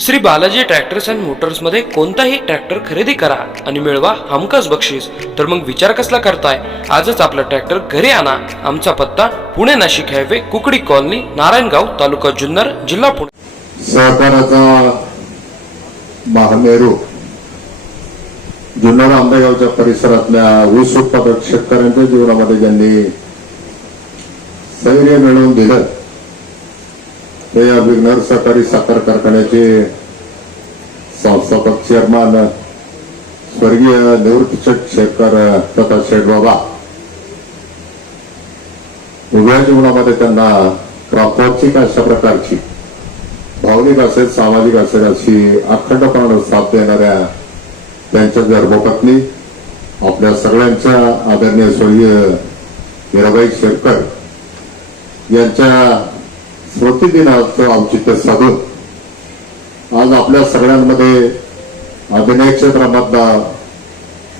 Shri Balaji tractors and मोटर्समध्ये कोणताही tractor खरेदी करा आणि मिळवा हमखास बक्षीस. तर मग विचार कसला करताय? आजच आपला ट्रॅक्टर घरी आणा. आमचा पत्ता पुणे नाशिक हायवे कुकडी कॉलनी नारायणगाव तालुका जुन्नर जिल्हा पुणे. सहकाराचा महामेरू. जुन्नर आंबेगावच्या परिसरातल्या ऊस उत्पादक शेतकऱ्यांच्या जीवनामध्ये ज्यांनी स्थैर्य मिळवून दिलं ते या विघ्नर सहकारी साखर कारखान्याचे संस्थापक चेअरमन स्वर्गीय निवृत्त शेखर तथा शेठबाबा उभ्या जीवनामध्ये त्यांना प्रापंचिक अशा प्रकारची भावनिक असेल सामाजिक असेल अशी अखंडपणानं साथ देणाऱ्या त्यांच्या गर्भपत्नी आपल्या सगळ्यांच्या आदरणीय स्वर्गीय हिराबाई शेरकर यांच्या स्मृतिदिनाचं औचित्य साधून आज आपल्या सगळ्यांमध्ये अभिनय क्षेत्रामधला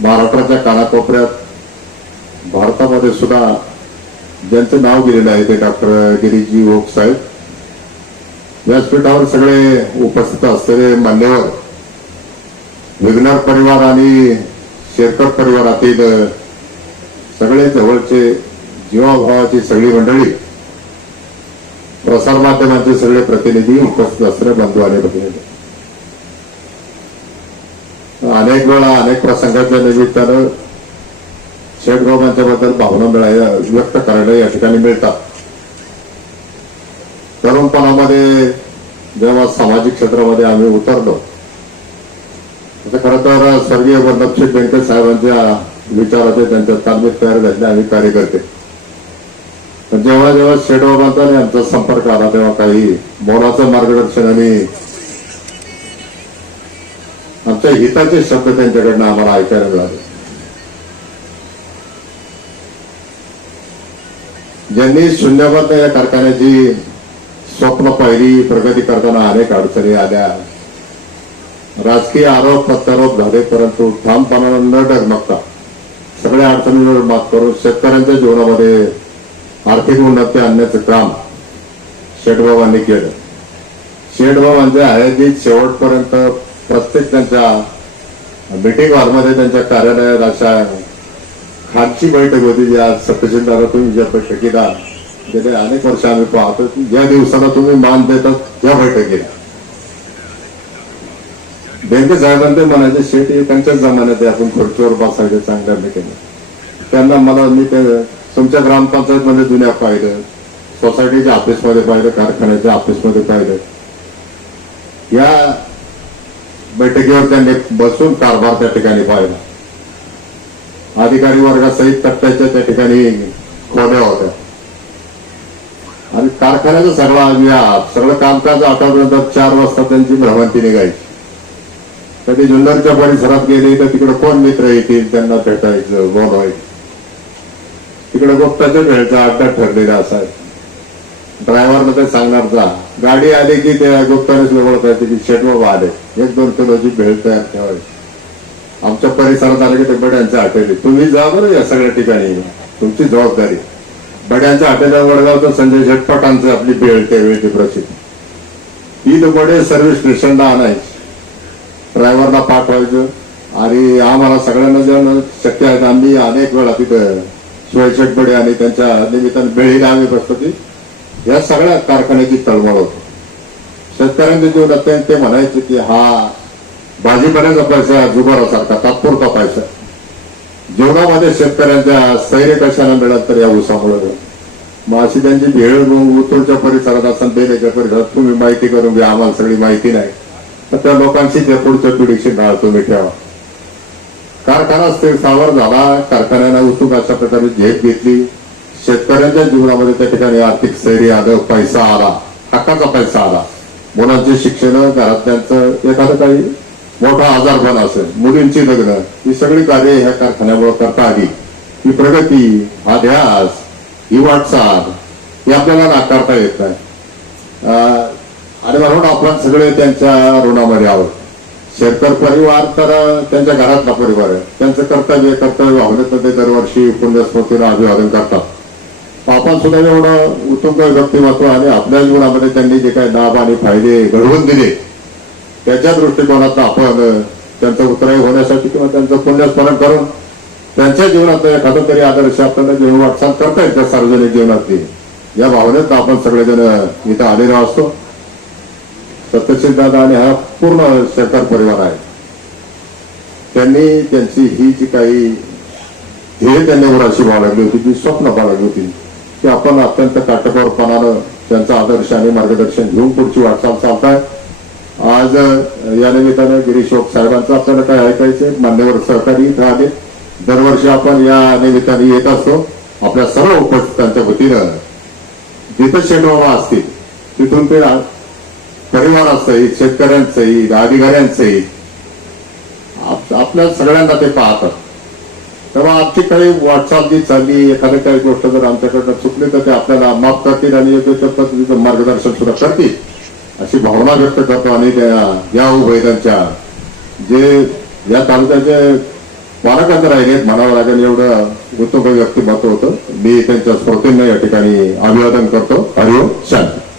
महाराष्ट्राच्या कानाकोपऱ्यात भारतामध्ये सुद्धा ज्यांचं नाव गेलेलं आहे ते डॉक्टर गिरीजी ओक साहेब. व्यासपीठावर सगळे उपस्थित असलेले मान्यवर विघ्नर परिवार आणि शेरकर परिवारातील सगळे जवळचे जीवाभावाची सगळी मंडळी प्रसारमाध्यमांचे सगळे प्रतिनिधी उपस्थित असलेले बंधू आणि भगिनी. अनेक वेळा अनेक प्रसंगाच्या निमित्तानं शेठबाबांच्याबद्दल भावना मिळायला व्यक्त करायला या ठिकाणी मिळतात. तरुणपणामध्ये जेव्हा सामाजिक क्षेत्रामध्ये आम्ही उतरलो खरं तर स्वर्गीय वल्लभशेठ बेंके साहेबांच्या विचाराचे त्यांच्या तालमीत तयार झाले आम्ही कार्यकर्ते. जेव्हा जेव्हा शेठबाबांचा आणि आमचा संपर्क आला तेव्हा काही मोलाचं मार्गदर्शन आणि आमच्या हिताचे शब्द त्यांच्याकडनं आम्हाला ऐकायला मिळाले. ज्यांनी शून्यापासून या कारखान्याची स्वप्न पाहिली प्रगती करताना अनेक अडचणी आल्या. राजकीय आरोप प्रत्यारोप झाले परंतु ठामपणानं न डगमगता सगळ्या अडचणींवर मात करून शेतकऱ्यांच्या जीवनामध्ये आर्थिक उन्नती आणण्याचं काम शेठबाबांनी केलं. शेठबाबांच्या हयातीत शेवटपर्यंत प्रत्येक त्यांच्या मिटिंग हॉलमध्ये त्यांच्या कार्यालयात अशा खालची बैठक होती ज्या सत्यजितदारा तुम्ही ज्या बैठकीला गेले अनेक वर्ष आम्ही पाहतो ज्या दिवसाला तुम्ही मान देतात त्या बैठकीला. बेंके साहेबांचे म्हणायचे शेठ हे त्यांच्याच जमान्यात आहे, आपण खुर्चीवर बसायचे चांगल्या मीटिंग त्यांना मला मी ते तुमच्या ग्रामपंचायत मध्ये जुन्या पाहिलं सोसायटीच्या ऑफिसमध्ये पाहिलं कारखान्याच्या ऑफिसमध्ये पाहिलं. या बैठकीवर त्यांनी बसून कारभार त्या ठिकाणी पाहिला. अधिकारी वर्गासहित तक्त्याच्या त्या ठिकाणी खोल्या होत्या? आणि कारखान्याचा सगळा व्याप सगळं कामकाज आठवल्यानंतर चार वाजता त्यांची भ्रमंती निघायची. कधी जुन्नरच्या परिसरात गेले तर तिकडे कोण मित्र येतील? त्यांना भेटायचं बोलवायचं. तिकडे गुप्ताच्या भेळचा अड्डा ठरलेला असायचा ड्रायव्हरला ते सांगणार जा. गाडी आली की त्या गुप्तानेच ओळखायचे की शेटबाबा आले. एक दोन किलोची भेळ तयार ठेवायची आमच्या परिसरात आले की ते बड्यांच्या हॉटेल. तुम्ही जा बरं या सगळ्या ठिकाणी. तुमची जबाबदारी. बड्यांच्या हॉटेलला तर संजय झटपटांचं आपली भेळ त्यावेळी प्रसिद्ध. ती बडे सर्व्हिस स्टेशनला आणायची. ड्रायव्हरला पाठवायचं. आणि आम्हाला सगळ्यांना जेव्हा शक्य आहे. आम्ही अनेक वेळा तिथं शिवायशेठ आणि त्यांच्या निमित्तानं बेळीला आम्ही बसतो की या सगळ्या कारखान्याची तळमळ होती. शेतकऱ्यांच्या जीवनात ते- ते म्हणायचे की हा भाजीपाल्याचा पैसा जुगारासारखा तात्पुरता पैसा. जीवनामध्ये शेतकऱ्यांच्या सैर्य कशाला मिळत तर या ऊसामुळे मग अशी त्यांची भेळ उत्तूरच्या परिसरात असं बेलेच्या परिसरात तुम्ही माहिती करून घ्या आम्हाला सगळी माहिती नाही. तर त्या लोकांशी त्या पुढच्या पिढीशी नाळ तुम्ही ठेवा. कारखाना स्थिर सावर झाला कारखान्यानं उत्तुक अशा प्रकारे झेप घेतली. शेतकऱ्यांच्या जीवनामध्ये त्या ठिकाणी आर्थिक सैरी आलं पैसा आला हक्काचा पैसा आला. मुलांचे शिक्षण घरातल्यांचं एखादं काही मोठा आजारपण असेल मुलींची लग्न ही सगळी कार्य ह्या कारखान्यामुळे करता आली. ही प्रगती हा ध्यास ही वाटचाल ही आपल्याला नाकारता येत नाही. अं, आणि म्हणून आपण सगळे त्यांच्या ऋणामध्ये आहोत. शेतकर परिवार तर त्यांच्या घरातला परिवार आहे. त्यांचं कर्तव्य कर्तव्य भावनेत ते दरवर्षी पुण्यस्मृतीला अभिवादन करतात. आपण सुद्धा एवढं उत्तुंग व्यक्तिमत्व आणि आपल्या जीवनामध्ये त्यांनी जे काही लाभ आणि फायदे घडवून दिले त्याच्या दृष्टिकोनातून आपण त्यांचं उत्तराई होण्यासाठी किंवा त्यांचं पुण्यस्मरण करून त्यांच्या जीवनात एखादा तरी आदर्श आपल्याला जीवन वाटचाल करता येईल त्या सार्वजनिक जीवनातली. या भावनेत आपण सगळेजण इथं आलेलो असतो. सत्यशील दादा आणि हा पूर्ण सरकार परिवार आहे. त्यांनी त्यांची ही जी काही ध्येय त्यांनी वराशी बाळगली होती जी स्वप्न बाळगली होती की आपण अत्यंत काटकोरपणानं त्यांचा आदर्श आणि मार्गदर्शन घेऊन पुढची वाटचाल चालताय. आज या निमित्तानं गिरीश ओक साहेबांचं आपल्याला काय ऐकायचंय मान्यवर सहकारी इथं आले. दरवर्षी आपण या निमित्ताने येत असतो. आपल्या सर्व उपस्थितांच्या वतीनं जिथं शेटबाबा असतील तिथून ते परिवारासहित शेतकऱ्यांसहित अधिकाऱ्यांसहित आपल्या सगळ्यांना ते पाहतात. तेव्हा आमची काही वाटचाल जी चालली एखादी काही गोष्ट जर आमच्याकडनं चुकली तर ते आपल्याला माफ करतील आणि योग्य पद्धतीचं मार्गदर्शन सुद्धा करतील. अशी भावना व्यक्त करतो आणि त्या या उभयदांच्या जे या तालुक्याचे पालकांचं राहिलेत म्हणावं लागेल एवढं उत्तम व्यक्तिमत्व होतं. मी त्यांच्या स्मृतींना या ठिकाणी अभिवादन करतो. हरिओम शांती.